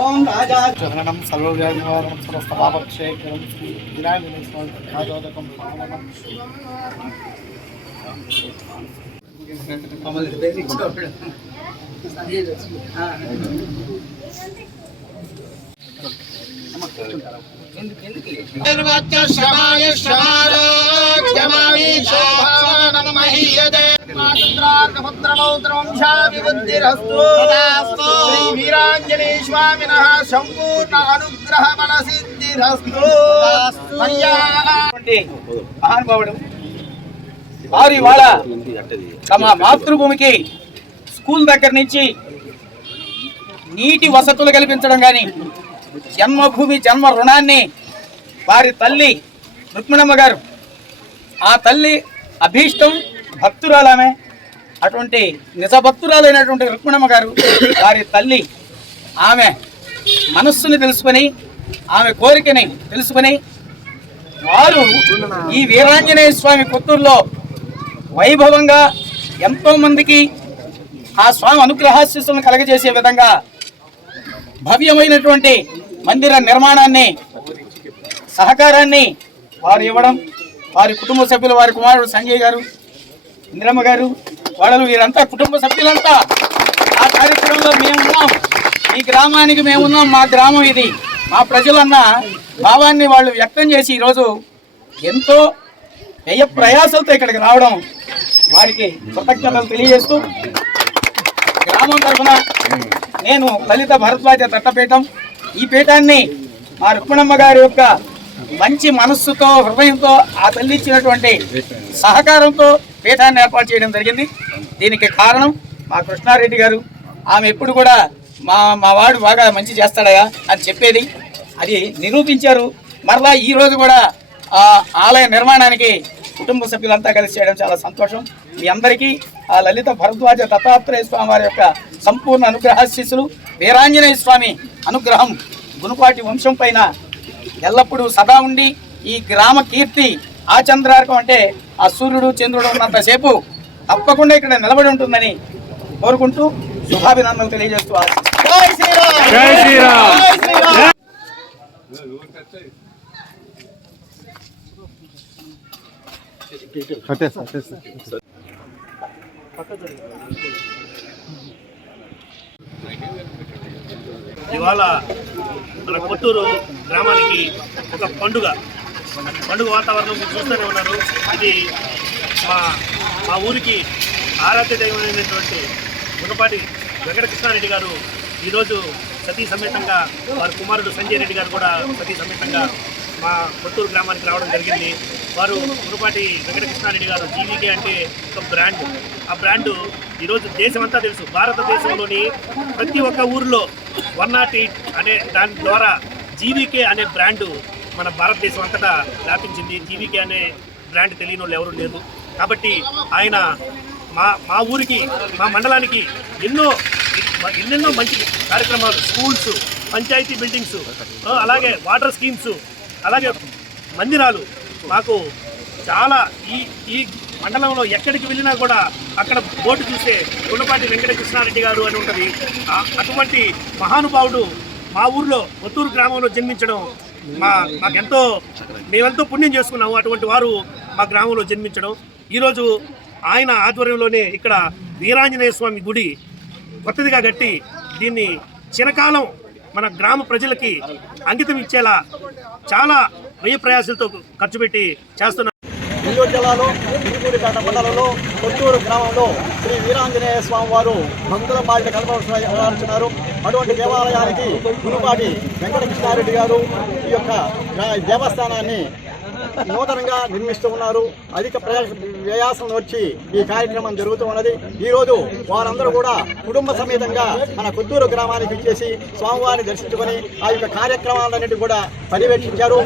ఓం రాజా చదనం సర్వవ్యాధినివారణం సమస్త పాపక్షేకరం శ్రీ వినాయకుని స్వామి ప్రసాదోదకం పావనం నిర్వచ్చ శమాయ శమారోగ్యమామి శోభావనం మహీయతే మాతంద్రార్కపుత్రమౌత్రవంశాభివృద్ధిరస్తు శ్రీ వీరాంజనేయ స్వామినః సంపూర్ణ అనుగ్రహ బల సిద్ధిరస్తు మహానుభావుడు వారు ఇవాళ తమ మాతృభూమికి స్కూల్ దగ్గర నుంచి నీటి వసతులు కల్పించడం కానీ జన్మభూమి జన్మ రుణాన్ని వారి తల్లి రుక్మిణమ్మ గారు ఆ తల్లి అభీష్టం భక్తురాలామే. అటువంటి నిజభక్తురాలైనటువంటి రుక్మిణమ్మ గారు వారి తల్లి ఆమె మనస్సుని తెలుసుకొని ఆమె కోరికని తెలుసుకొని వారు ఈ వీరాంజనేయ స్వామి కొత్తూరులో వైభవంగా ఎంతో మందికి ఆ స్వామి అనుగ్రహాశిస్సులను కలగజేసే విధంగా భవ్యమైనటువంటి మందిర నిర్మాణాన్ని సహకారాన్ని వారు ఇవ్వడం వారి కుటుంబ సభ్యులు వారి కుమారుడు సంజయ్ గారు ఇందిరమ్మ గారు వాళ్ళు వీరంతా కుటుంబ సభ్యులంతా. ఆ కార్యక్రమంలో మేమున్నాం ఈ గ్రామానికి మేమున్నాం మా గ్రామం ఇది. మా ప్రజలన్న భావాన్ని వాళ్ళు వ్యక్తం చేసి ఈరోజు ఎంతో వ్యయ ప్రయాసాలతో ఇక్కడికి రావడం వారికి కృతజ్ఞతలు తెలియజేస్తూ గ్రామం తరఫున నేను లలిత భరద్వాజ దత్తపీఠం ఈ పీఠాన్ని మా రుక్మణమ్మ గారి యొక్క మంచి మనస్సుతో హృదయంతో ఆ తల్లి ఇచ్చినటువంటి సహకారంతో పీఠాన్ని ఏర్పాటు చేయడం జరిగింది. దీనికి కారణం మా కృష్ణారెడ్డి గారు. ఆమె ఎప్పుడు కూడా మా మా వాడు బాగా మంచి చేస్తాడయా అని చెప్పేది. అది నిరూపించారు. మరలా ఈరోజు కూడా ఆ ఆలయ నిర్మాణానికి కుటుంబ సభ్యులంతా కలిసి చేయడం చాలా సంతోషం. మీ అందరికీ ఆ లలిత భరద్వాజ దత్తాత్రేయ స్వామి వారి యొక్క సంపూర్ణ అనుగ్రహాశీస్సులు వీరాంజనేయ స్వామి అనుగ్రహం గునుపాటి వంశం పైన ఎల్లప్పుడూ సదా ఉండి ఈ గ్రామ కీర్తి ఆచంద్రార్కం అంటే ఆ సూర్యుడు చంద్రుడు ఉన్నంతసేపు తప్పకుండా ఇక్కడ నిలబడి ఉంటుందని కోరుకుంటూ శుభాభినందనలు తెలియజేస్తూ ఇవాళ మన కొట్టూరు గ్రామానికి ఒక పండుగ. పండుగ వాతావరణం మీరు చూస్తూనే ఉన్నారు. ఇది మా మా ఊరికి ఆరాధ్య దైవమైనటువంటి మునపాటి వెంకటకృష్ణారెడ్డి గారు ఈరోజు సతీ సమేతంగా వారి కుమారుడు సంజయ్ రెడ్డి గారు కూడా సతీ సమేతంగా మా కొత్తూరు గ్రామానికి రావడం జరిగింది. వారు మునుపాటి వెంకటకృష్ణారెడ్డి గారు జీవికే అంటే ఒక బ్రాండ్. ఆ బ్రాండు ఈరోజు దేశమంతా తెలుసు. భారతదేశంలోని ప్రతి ఒక్క ఊరిలో వన్ నాట్ ఎయిట్ అనే దాని ద్వారా జీవికే అనే బ్రాండు మన భారతదేశం అంతటా వ్యాపించింది. జీవికే అనే బ్రాండ్ తెలియని వాళ్ళు ఎవరు లేరు. కాబట్టి ఆయన మా మా ఊరికి మా మండలానికి ఎన్నో ఎన్నెన్నో మంచి కార్యక్రమాలు స్కూల్స్ పంచాయతీ బిల్డింగ్స్ అలాగే వాటర్ స్కీమ్స్ అలాగే మందిరాలు మాకు చాలా ఈ ఈ మండలంలో ఎక్కడికి వెళ్ళినా కూడా అక్కడ బోర్డు చూస్తే గుండపాటి వెంకటకృష్ణారెడ్డి గారు అని ఉంటుంది. అటువంటి మహానుభావుడు మా ఊర్లో ఒత్తూరు గ్రామంలో జన్మించడం మా మాకెంతో మేమెంతో పుణ్యం చేసుకున్నాము. అటువంటి వారు మా గ్రామంలో జన్మించడం. ఈరోజు ఆయన ఆధ్వర్యంలోనే ఇక్కడ వీరాంజనేయ స్వామి గుడి కొత్తదిగా కట్టి దీన్ని చిరకాలం మన గ్రామ ప్రజలకి అంకితం ఇచ్చేలా చాలా వ్యయ ప్రయాసాలతో ఖర్చు పెట్టి చేస్తున్నారు. నెల్లూరు జిల్లాలో ఇరుకూరిపేట మండలంలో కొత్తూరు గ్రామంలో శ్రీ వీరాంజనేయ స్వామి వారు భక్తుల బాధ్యత కలపడుతున్నారు అటువంటి దేవాలయానికి గురుపాటి వెంకటకృష్ణారెడ్డి గారు ఈ యొక్క దేవస్థానాన్ని నూతనంగా నిర్మిస్తూ ఉన్నారు. అధిక ప్రయా- వ్యయాసం వచ్చి ఈ కార్యక్రమం జరుగుతూ ఉన్నది. ఈ రోజు వారందరూ కూడా కుటుంబ సమేతంగా మన కొత్తూరు గ్రామానికి ఇచ్చేసి స్వామివారిని దర్శించుకొని ఆ యొక్క కార్యక్రమాలన్నిటి కూడా పర్యవేక్షించారు.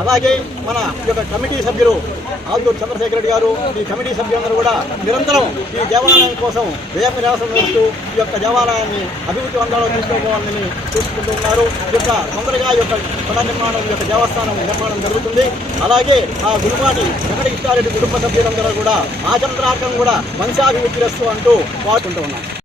అలాగే మన ఈ యొక్క కమిటీ సభ్యులు ఆల్దూరు చంద్రశేఖర్ రెడ్డి గారు ఈ కమిటీ సభ్యులందరూ కూడా నిరంతరం ఈ దేవాలయం కోసం వ్యయ ప్రయాసం చేస్తూ ఈ యొక్క దేవాలయాన్ని అభివృద్ధి వందలో తీసుకోవాలని చూసుకుంటూ ఉన్నారు. ఈ యొక్క తొందరగా ఈ యొక్క పునర్నిర్మాణం యొక్క దేవస్థానం నిర్మాణం జరుగుతుంది. అలాగే ఆ గురుమాటి వెంకటకృష్ణారెడ్డి కుటుంబ సభ్యులందరూ కూడా ఆ కూడా వంశాభివృద్ధి అంటూ పాల్గొంటూ ఉన్నారు.